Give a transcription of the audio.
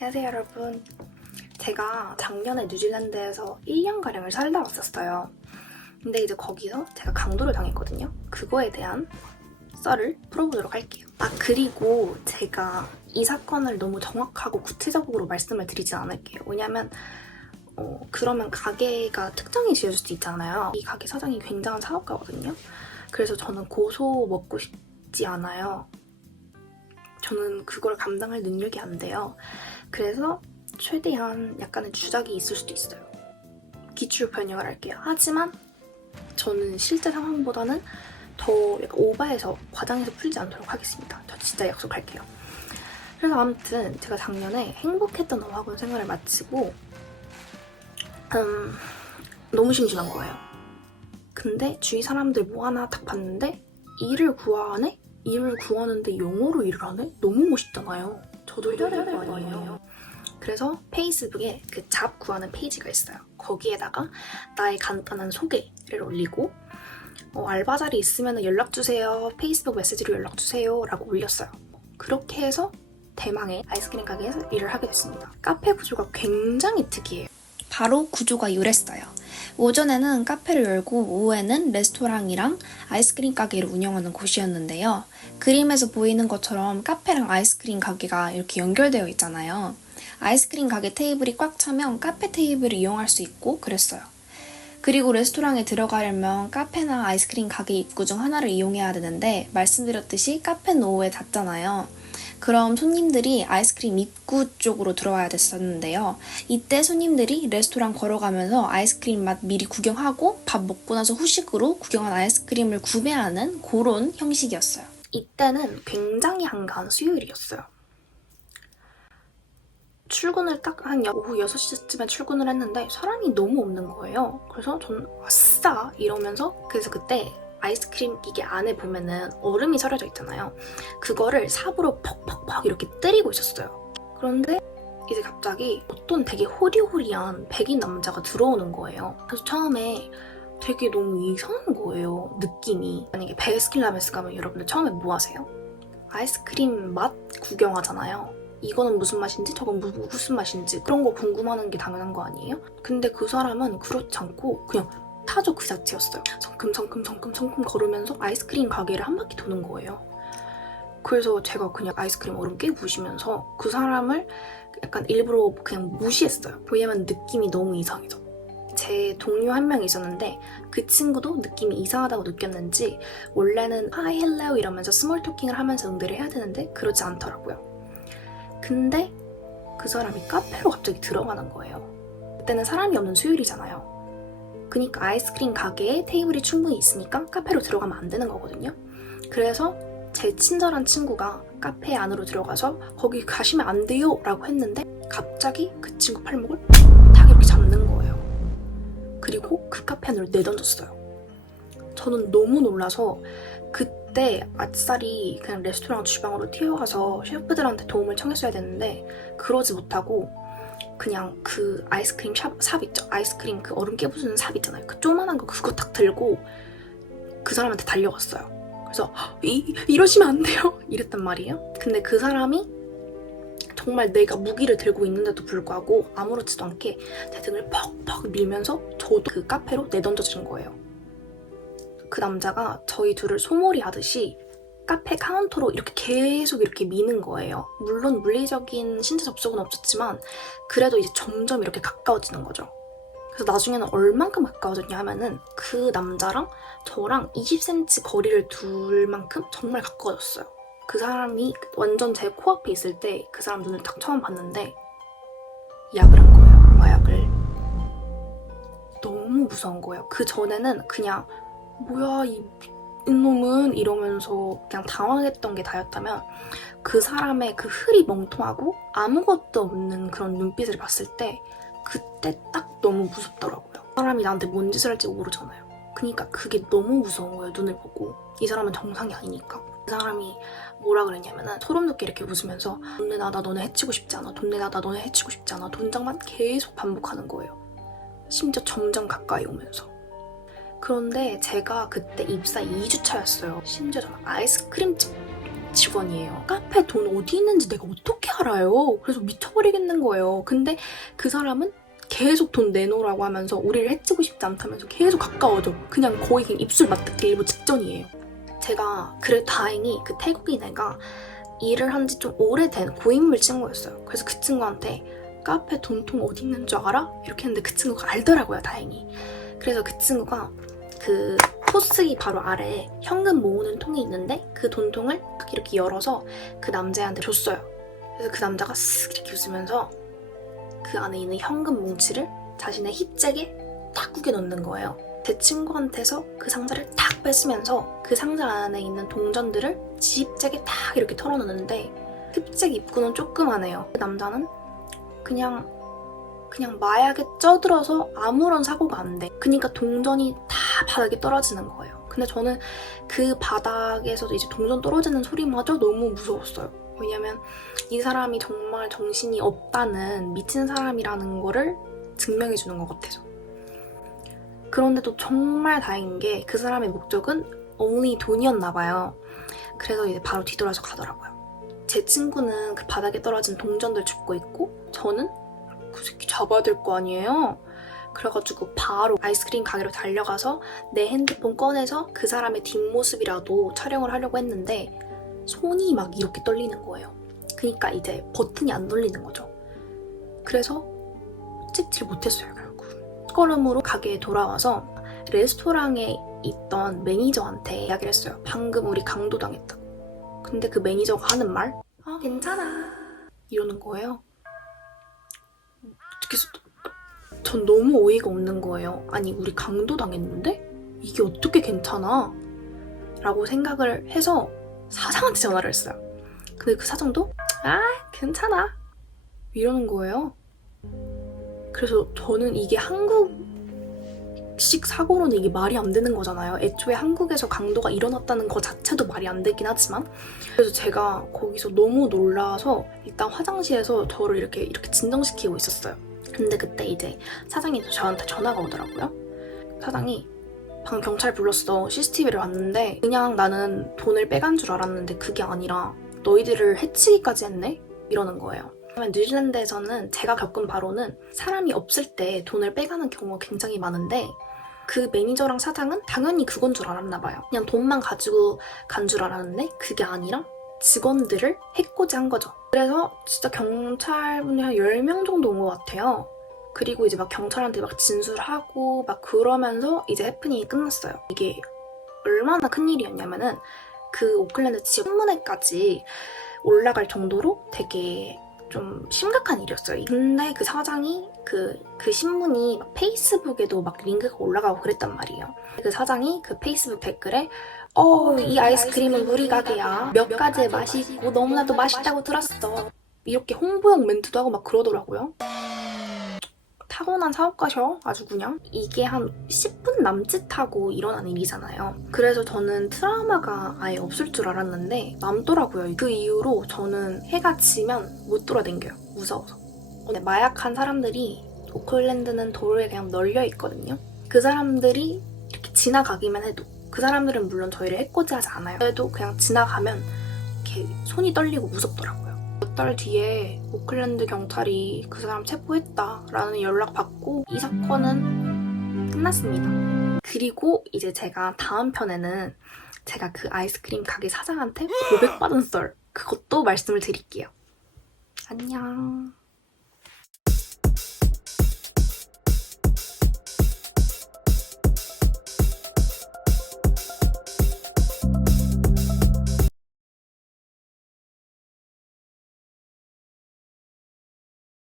안녕하세요 여러분. 제가 작년에 뉴질랜드에서 1년가량을 살다 왔었어요. 근데 이제 거기서 제가 강도를 당했거든요. 그거에 대한 썰을 풀어보도록 할게요. 그리고 제가 이 사건을 너무 정확하고 구체적으로 말씀을 드리진 않을게요. 왜냐면 그러면 가게가 특정이 지어질 수도 있잖아요. 이 가게 사장이 굉장한 사업가거든요. 그래서 저는 고소 먹고 싶지 않아요. 저는 그걸 감당할 능력이 안 돼요. 그래서 최대한 약간의 주작이 있을 수도 있어요. 기출 변형을 할게요. 하지만 저는 실제 상황보다는 더 약간 오버해서 과장해서 풀지 않도록 하겠습니다. 저 진짜 약속할게요. 그래서 아무튼 제가 작년에 행복했던 어학원 생활을 마치고 너무 심심한 거예요. 근데 주위 사람들 뭐 하나 딱 봤는데 일을 구하네? 일을 구하는데 영어로 일을 하네? 너무 멋있잖아요. 저도 해야 될 거 아니에요. 그래서 페이스북에 그 잡 구하는 페이지가 있어요. 거기에다가 나의 간단한 소개를 올리고 알바 자리 있으면 연락주세요. 페이스북 메시지로 연락주세요. 라고 올렸어요. 그렇게 해서 대망의 아이스크림 가게에서 일을 하게 됐습니다. 카페 구조가 굉장히 특이해요. 바로 구조가 이랬어요. 오전에는 카페를 열고 오후에는 레스토랑이랑 아이스크림 가게를 운영하는 곳이었는데요. 그림에서 보이는 것처럼 카페랑 아이스크림 가게가 이렇게 연결되어 있잖아요. 아이스크림 가게 테이블이 꽉 차면 카페 테이블을 이용할 수 있고 그랬어요. 그리고 레스토랑에 들어가려면 카페나 아이스크림 가게 입구 중 하나를 이용해야 되는데 말씀드렸듯이 카페는 오후에 닫잖아요. 그럼 손님들이 아이스크림 입구 쪽으로 들어와야 됐었는데요. 이때 손님들이 레스토랑 걸어가면서 아이스크림 맛 미리 구경하고 밥 먹고 나서 후식으로 구경한 아이스크림을 구매하는 그런 형식이었어요. 이때는 굉장히 한가한 수요일이었어요. 출근을 딱 한 오후 6시쯤에 출근을 했는데 사람이 너무 없는 거예요. 그래서 저는 아싸 이러면서 그래서 그때 아이스크림 이게 안에 보면은 얼음이 서려져 있잖아요. 그거를 삽으로 퍽퍽퍽 이렇게 때리고 있었어요. 그런데 이제 갑자기 어떤 되게 호리호리한 백인 남자가 들어오는 거예요. 그래서 처음에 되게 너무 이상한 거예요. 느낌이. 만약에 베스킨라빈스 가면 여러분들 처음에 뭐 하세요? 아이스크림 맛 구경하잖아요. 이거는 무슨 맛인지 저건 무슨 맛인지 그런 거 궁금하는 게 당연한 거 아니에요? 근데 그 사람은 그렇지 않고 그냥 타조 그 자체였어요. 성큼 걸으면서 아이스크림 가게를 한 바퀴 도는 거예요. 그래서 제가 그냥 아이스크림 얼음 깨 부시면서 그 사람을 약간 일부러 그냥 무시했어요. 왜냐면 느낌이 너무 이상해서. 제 동료 한 명 있었는데 그 친구도 느낌이 이상하다고 느꼈는지 원래는 Hi, hello 이러면서 스몰 토킹을 하면서 응대를 해야 되는데 그러지 않더라고요. 근데 그 사람이 카페로 갑자기 들어가는 거예요. 그때는 사람이 없는 수요일이잖아요. 그니까 아이스크림 가게에 테이블이 충분히 있으니까 카페로 들어가면 안 되는 거거든요. 그래서 제 친절한 친구가 카페 안으로 들어가서 거기 가시면 안 돼요 라고 했는데 갑자기 그 친구 팔목을 탁 이렇게 잡는 거예요. 그리고 그 카페 안으로 내던졌어요. 저는 너무 놀라서 그때 아싸리 그냥 레스토랑 주방으로 튀어가서 셰프들한테 도움을 청했어야 되는데 그러지 못하고 그냥 그 아이스크림 삽 있죠? 아이스크림 그 얼음 깨부수는 삽 있잖아요. 그 조그만한 거 그거 딱 들고 그 사람한테 달려갔어요. 그래서 이러시면 안 돼요 이랬단 말이에요. 근데 그 사람이 정말 내가 무기를 들고 있는데도 불구하고 아무렇지도 않게 제 등을 퍽퍽 밀면서 저도 그 카페로 내던져진 거예요. 그 남자가 저희 둘을 소몰이 하듯이 카페 카운터로 이렇게 계속 이렇게 미는 거예요. 물론 물리적인 신체 접촉은 없었지만 그래도 이제 점점 이렇게 가까워지는 거죠. 그래서 나중에는 얼만큼 가까워졌냐 하면은 그 남자랑 저랑 20cm 거리를 둘 만큼 정말 가까워졌어요. 그 사람이 완전 제 코앞에 있을 때 그 사람 눈을 딱 처음 봤는데 약을 한 거예요. 마약을. 너무 무서운 거예요. 그 전에는 그냥 뭐야 이놈은 이러면서 그냥 당황했던 게 다였다면 그 사람의 그 흘이 멍통하고 아무것도 없는 그런 눈빛을 봤을 때 그때 딱 너무 무섭더라고요. 사람이 나한테 뭔 짓을 할지 모르잖아요. 그러니까 그게 너무 무서운 거예요. 눈을 보고. 이 사람은 정상이 아니니까. 그 사람이 뭐라 그랬냐면은 소름 돋게 이렇게 웃으면서 돈 내놔 나 너네 해치고 싶지 않아. 돈 내놔 나 너네 해치고 싶지 않아. 돈장만 계속 반복하는 거예요. 심지어 점점 가까이 오면서. 그런데 제가 그때 입사 2주차였어요. 심지어 저는 아이스크림집 직원이에요. 카페 돈 어디 있는지 내가 어떻게 알아요? 그래서 미쳐버리겠는 거예요. 근데 그 사람은 계속 돈 내놓으라고 하면서 우리를 해치고 싶지 않다면서 계속 가까워져. 그냥 거의 그냥 입술 맞닿기 일보 직전이에요. 제가 그래도 다행히 그 태국인 애가 일을 한 지 좀 오래된 고인물 친구였어요. 그래서 그 친구한테 카페 돈통 어디 있는 줄 알아? 이렇게 했는데 그 친구가 알더라고요, 다행히. 그래서 그 친구가 그 포스기 바로 아래에 현금 모으는 통이 있는데 그 돈통을 이렇게 열어서 그 남자애한테 줬어요. 그래서 그 남자가 쓱 이렇게 웃으면서 그 안에 있는 현금 뭉치를 자신의 힙잭에 딱 구겨 넣는 거예요. 제 친구한테서 그 상자를 탁 뺏으면서 그 상자 안에 있는 동전들을 지 힙잭에 딱 이렇게 털어놓는데 힙잭 입구는 조그만해요. 그 남자는 그냥 마약에 쪄들어서 아무런 사고가 안 돼. 그러니까 동전이 다 바닥에 떨어지는 거예요. 근데 저는 그 바닥에서도 이제 동전 떨어지는 소리마저 너무 무서웠어요. 왜냐면 이 사람이 정말 정신이 없다는 미친 사람이라는 거를 증명해주는 것 같아서. 그런데도 정말 다행인 게 그 사람의 목적은 only 돈이었나 봐요. 그래서 이제 바로 뒤돌아서 가더라고요. 제 친구는 그 바닥에 떨어진 동전들 줍고 있고 저는 그 새끼 잡아야 될 거 아니에요? 그래가지고 바로 아이스크림 가게로 달려가서 내 핸드폰 꺼내서 그 사람의 뒷모습이라도 촬영을 하려고 했는데 손이 막 이렇게 떨리는 거예요. 그러니까 이제 버튼이 안 눌리는 거죠. 그래서 찍질 못했어요, 결국. 걸음으로 가게에 돌아와서 레스토랑에 있던 매니저한테 이야기를 했어요. 방금 우리 강도당했다고. 근데 그 매니저가 하는 말? 아, 괜찮아. 이러는 거예요. 전 너무 어이가 없는 거예요. 아니, 우리 강도당했는데? 이게 어떻게 괜찮아? 라고 생각을 해서 사장한테 전화를 했어요. 근데 그 사장도 아, 괜찮아. 이러는 거예요. 그래서 저는 이게 한국식 사고로는 이게 말이 안 되는 거잖아요. 애초에 한국에서 강도가 일어났다는 거 자체도 말이 안 되긴 하지만 그래서 제가 거기서 너무 놀라서 일단 화장실에서 저를 이렇게 진정시키고 있었어요. 근데 그때 이제 사장이 저한테 전화가 오더라고요. 사장이 방금 경찰 불렀어. CCTV를 봤는데 그냥 나는 돈을 빼간 줄 알았는데 그게 아니라 너희들을 해치기까지 했네? 이러는 거예요. 뉴질랜드에서는 제가 겪은 바로는 사람이 없을 때 돈을 빼가는 경우가 굉장히 많은데 그 매니저랑 사장은 당연히 그건 줄 알았나 봐요. 그냥 돈만 가지고 간 줄 알았는데 그게 아니라 직원들을 해코지한 거죠. 그래서 진짜 경찰분이 한 10명 정도 온 것 같아요. 그리고 이제 막 경찰한테 막 진술하고 막 그러면서 이제 해프닝이 끝났어요. 이게 얼마나 큰일이었냐면은 그 오클랜드 지역 신문에까지 올라갈 정도로 되게 좀 심각한 일이었어요. 근데 그 사장이 그 신문이 막 페이스북에도 막 링크가 올라가고 그랬단 말이에요. 그 사장이 그 페이스북 댓글에 이 아이스크림은 우리 가게야. 몇 가지의 맛이 있고 너무나도 맛있다고 들었어. 이렇게 홍보용 멘트도 하고 막 그러더라고요. 타고난 사업가셔. 아주 그냥. 이게 한 10분 남짓하고 일어난 일이잖아요. 그래서 저는 트라우마가 아예 없을 줄 알았는데 남더라고요. 그 이후로 저는 해가 지면 못 돌아다녀요. 무서워서. 근데 마약한 사람들이 오클랜드는 도로에 그냥 널려 있거든요. 그 사람들이 이렇게 지나가기만 해도 그 사람들은 물론 저희를 해코지하지 않아요. 그래도 그냥 지나가면 이렇게 손이 떨리고 무섭더라고요. 몇 달 뒤에 오클랜드 경찰이 그 사람 체포했다라는 연락 받고 이 사건은 끝났습니다. 그리고 이제 제가 다음 편에는 제가 그 아이스크림 가게 사장한테 고백받은 썰 그것도 말씀을 드릴게요. 안녕.